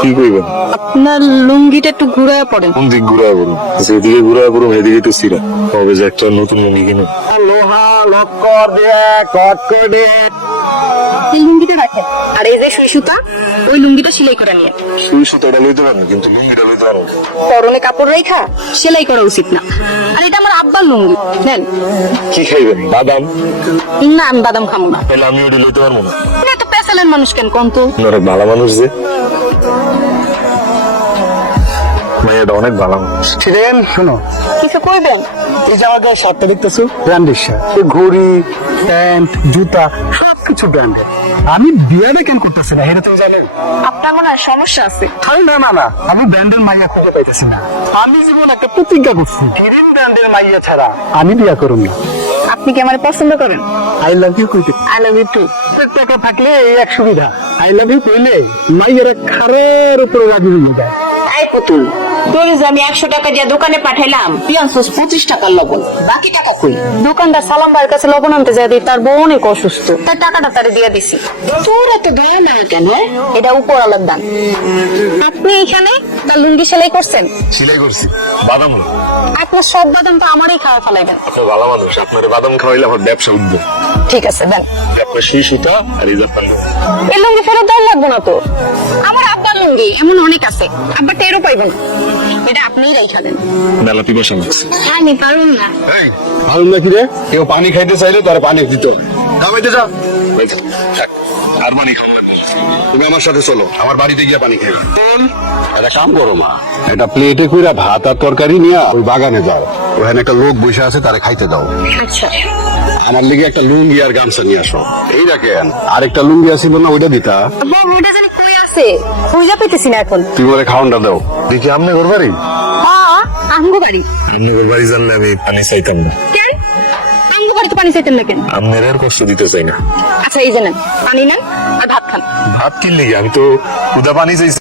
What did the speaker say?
কি কইবেন? আপনার লুঙ্গিটা একটু ঘুরায় পড়েন। কোন দিক ঘুরায় পড়ুন? যেদিকে ঘুরায় পড়ুন এদিকে তো সিরা। কবে যে একটা নতুন লুঙ্গি কিনো। লোহা লক্কর দিয়ে কট করে এই লুঙ্গিটা রাখেন, আর এই যে সুই সুতা, ওই লুঙ্গিটা সেলাই করে নিয়ে। সুই সুতাটা লইতে পারেন কিন্তু লুঙ্গিটা লইতে পারেন না। পরনে কাপড় রেখা সেলাই করা উচিত না। আর এটা আমার আব্বার লুঙ্গি, নেন। কি খাইবেন? বাদাম? না, আমি বাদাম খাবো না। তাহলে আমি ওটি লইতে পারবো না। আপনি এত পেশালের মানুষ কেন কোন তো? আপনারা ভালো মানুষ যে। মাইয়াটা অনেক ভালো মানুষ। ছিলেন। শোনো, কিছু কইবেন? এই যে আমাকে শার্টটা দেখতেছো, ব্র্যান্ডের শার্ট। এই ঘড়ি, প্যান্ট, জুতা সবকিছু ব্র্যান্ডের। আমি বিয়েটা কেন করতেছি না, এটা তুমি জানেন? আপনার মনে হয় সমস্যা আছে। আরে না না না, আমি ব্র্যান্ডের মাইয়া খুঁজে পাইতেছি না। আমি জীবন একটা প্রতিজ্ঞা করছি, গ্রিন ব্র্যান্ডের মাইয়া ছাড়া আমি বিয়ে করুম না। আপনি কি আমার পছন্দ করেন? আই লাভ ইউ কইতে আই লাভ ইউ টু। টাকা থাকলে এই এক সুবিধা, আই লাভ ইউ কইলে মাইয়ারা খারের উপরে রাজি হয়ে যায়। এই পুতুল, তোর যে আমি 100 টাকা দিয়ে দোকানে পাঠাইলাম, তুই আনছিস 25 টাকার লবণ, বাকি টাকা কই? দোকানদার সালাম ভাইয়ের কাছে লবণ আনতে যায় দিই, তার বউ অনেক অসুস্থ, তাই টাকাটা তারে দিয়ে দিছি। তোর এত দয়া না কেন? এটা উপরওয়ালার দান। আপনি এখানে তার লুঙ্গি সেলাই করছেন? সিলাই করছি। বাদাম না। আপনার সব বাদাম তো আমারই খাওয়া ফেলাইবেন। আপনি ভালো মানুষ, আপনার বাদাম খাওয়াইলে আমার ব্যবসা উঠবে। ঠিক আছে, দেন। আপনার সুই সুতা আর এই যে আপনার লুঙ্গি। এই লুঙ্গি ফেরত দেওয়ার লাগবো না তো, আমার আব্বার লুঙ্গি এমন অনেক আছে, আব্বা টেরও পাইব না। এটা আপনিই রাইখা দেন। মেলা পিপাসা লাগছে। আমি পারুন না। এই ভালো নাকি রে? কেউ পানি খাইতে চাইলে তার পানি দিতে হবে। নামাইতে যাও। থাক, আর পানি খাওয়া লাগবে না। তুমি আমার সাথে চলো, আমার বাড়িতে গিয়ে পানি খাইবে। একটা কাম করো মা, একটা প্লেটে কইরা ভাত আর তরকারি নিয়ে ওই বাগানে যাও। ওখানে একটা লোক বসে আছে, তারে খাইতে দাও। আচ্ছা। আমার লিগে একটা লুঙ্গি আর গামছা নিয়ে আসো। এই দেখেন আরেকটা লুঙ্গি আছিল না, ওইটা দিতা। আব্বা, ওটা জানি কই আছে, খুঁজে পেতেছি না এখন। তুই ওরে খাওয়ানটা দাও। দেখি আমনে করবারই। হ্যাঁ, আমগো বাড়ি। আমনে করবারই জানলে আমি পানি চাইতাম না। কেন আমগো বাড়িতে পানি চাইতেন না কেন? আমনের আর কষ্ট দিতে চাই না। আচ্ছা, এই যে নেন, পানি নেন আর ভাত খান। ভাত কিনলে আমি তো ক্ষুদা পানি চাইছি।